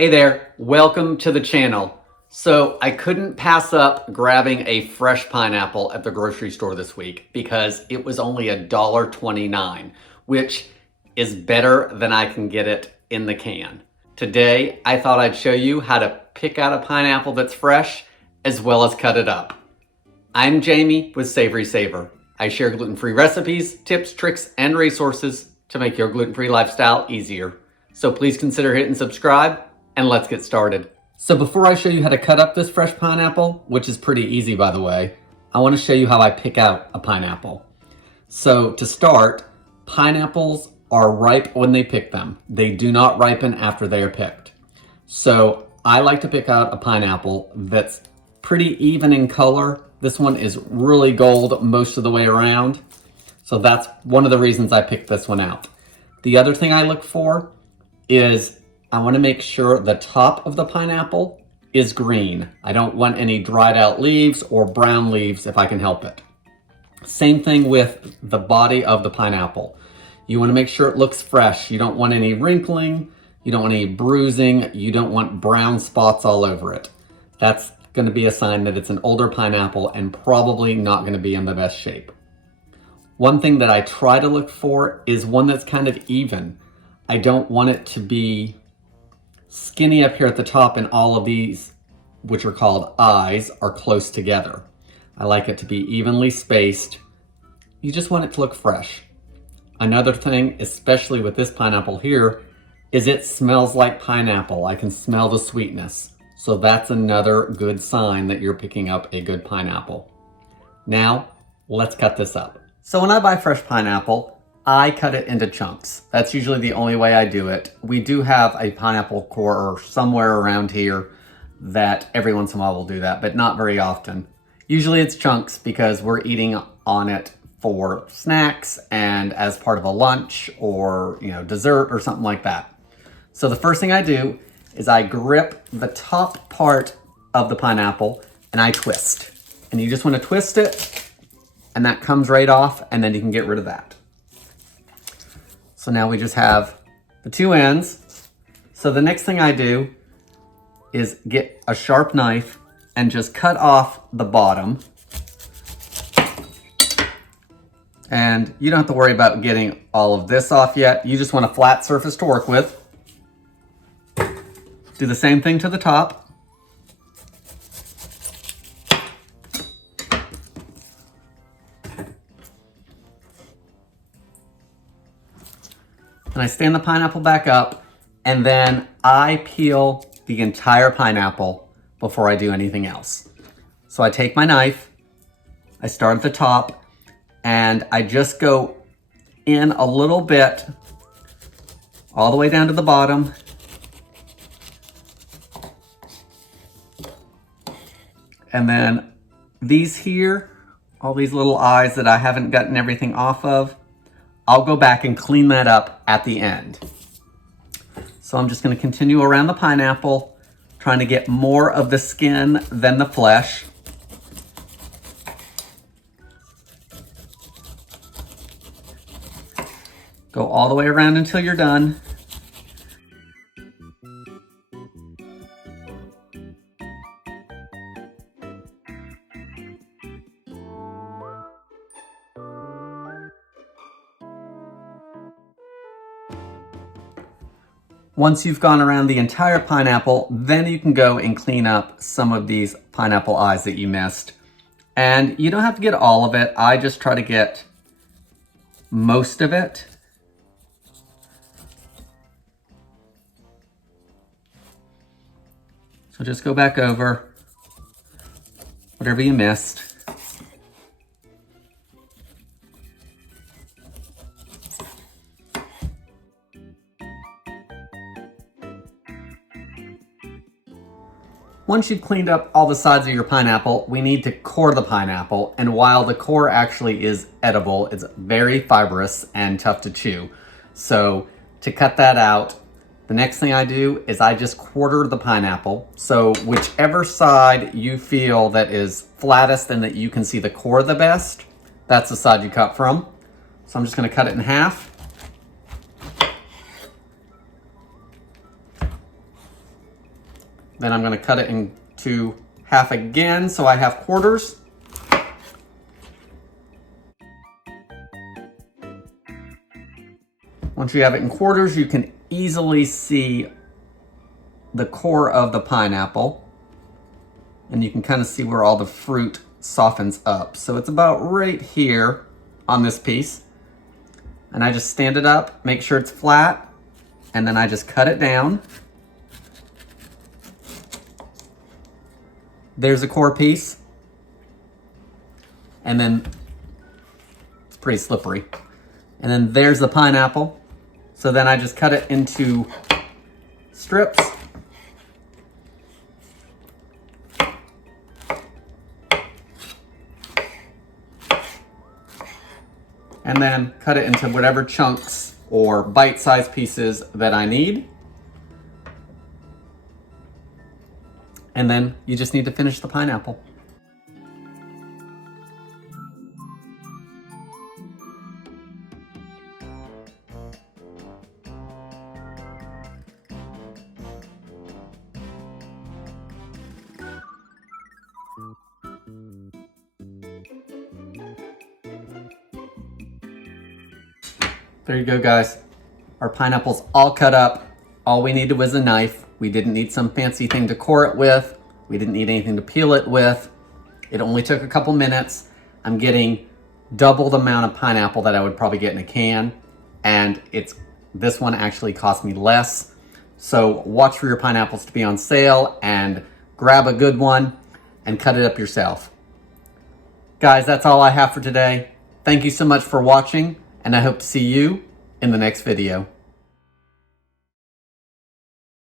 Hey there, welcome to the channel. So I couldn't pass up grabbing a fresh pineapple at the grocery store this week because it was only $1.29, which is better than I can get it in the can. Today, I thought I'd show you how to pick out a pineapple that's fresh as well as cut it up. I'm Jamie with SavorySaver. I share gluten-free recipes, tips, tricks, and resources to make your gluten-free lifestyle easier. So please consider hitting subscribe and let's get started. So before I show you how to cut up this fresh pineapple, which is pretty easy by the way, I want to show you how I pick out a pineapple. So to start, pineapples are ripe when they pick them. They do not ripen after they are picked. So I like to pick out a pineapple that's pretty even in color. This one is really gold most of the way around. So that's one of the reasons I picked this one out. The other thing I look for is I want to make sure the top of the pineapple is green. I don't want any dried out leaves or brown leaves if I can help it. Same thing with the body of the pineapple. You want to make sure it looks fresh. You don't want any wrinkling, you don't want any bruising, you don't want brown spots all over it. That's going to be a sign that it's an older pineapple and probably not going to be in the best shape. One thing that I try to look for is one that's kind of even. I don't want it to be skinny up here at the top and all of these, which are called eyes, are close together. I like it to be evenly spaced. You just want it to look fresh. Another thing, especially with this pineapple here, is it smells like pineapple. I can smell the sweetness. So that's another good sign that you're picking up a good pineapple. Now, let's cut this up. So when I buy fresh pineapple, I cut it into chunks. That's usually the only way I do it. We do have a pineapple core somewhere around here that every once in a while will do that, but not very often. Usually it's chunks because we're eating on it for snacks and as part of a lunch or dessert or something like that. So the first thing I do is I grip the top part of the pineapple and I twist. And you just want to twist it and that comes right off and then you can get rid of that. So now we just have the two ends. So the next thing I do is get a sharp knife and just cut off the bottom. And you don't have to worry about getting all of this off yet. You just want a flat surface to work with. Do the same thing to the top. And I stand the pineapple back up and then I peel the entire pineapple before I do anything else. So I take my knife, I start at the top and I just go in a little bit all the way down to the bottom. And then these here, all these little eyes that I haven't gotten everything off of, I'll go back and clean that up at the end. So I'm just going to continue around the pineapple, trying to get more of the skin than the flesh. Go all the way around until you're done. Once you've gone around the entire pineapple, then you can go and clean up some of these pineapple eyes that you missed. And you don't have to get all of it. I just try to get most of it. So just go back over whatever you missed. Once you've cleaned up all the sides of your pineapple, we need to core the pineapple. And while the core actually is edible, it's very fibrous and tough to chew. So to cut that out, the next thing I do is I just quarter the pineapple. So whichever side you feel that is flattest and that you can see the core the best, that's the side you cut from. So I'm just going to cut it in half. Then I'm going to cut it into half again so I have quarters. Once you have it in quarters, you can easily see the core of the pineapple, and you can kind of see where all the fruit softens up. So it's about right here on this piece. And I just stand it up, make sure it's flat, and then I just cut it down. There's a core piece. And then it's pretty slippery. And then there's the pineapple. So then I just cut it into strips. And then cut it into whatever chunks or bite-sized pieces that I need. And then you just need to finish the pineapple. There you go, guys. Our pineapple's all cut up. All we needed was a knife. We didn't need some fancy thing to core it with. We didn't need anything to peel it with. It only took a couple minutes. I'm getting double the amount of pineapple that I would probably get in a can. And this one actually cost me less. So watch for your pineapples to be on sale and grab a good one and cut it up yourself. Guys, that's all I have for today. Thank you so much for watching, and I hope to see you in the next video.